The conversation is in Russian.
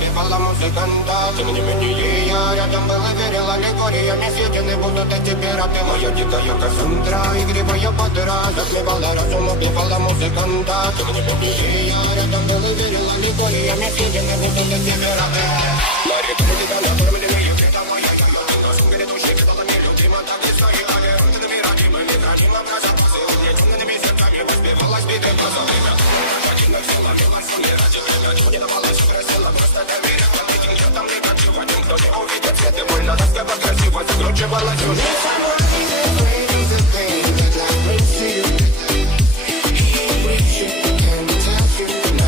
убивала музыканта. Тем не менее я рядом был и верил аллегориями. Съедены будут эти пираты. Моя дикая Кассандра, игривая подра, затмевала разум, убивала музыканта. Тем не менее я рядом был и верил аллегориями. Съедены будут эти пираты. На реку тебя накормлены, юбита моя я. На сумке души кидалами люди, мотали свои аллерантными родимыми. Храним образа позы, уединенными сердцами. Воспевалась битым глазом время. Один сила, милость, не ради меня. Не давалась, красила, просто доверила. Там не хочу, один, кто не увидит свет. И больно, тоска, красиво, закручивалась уже.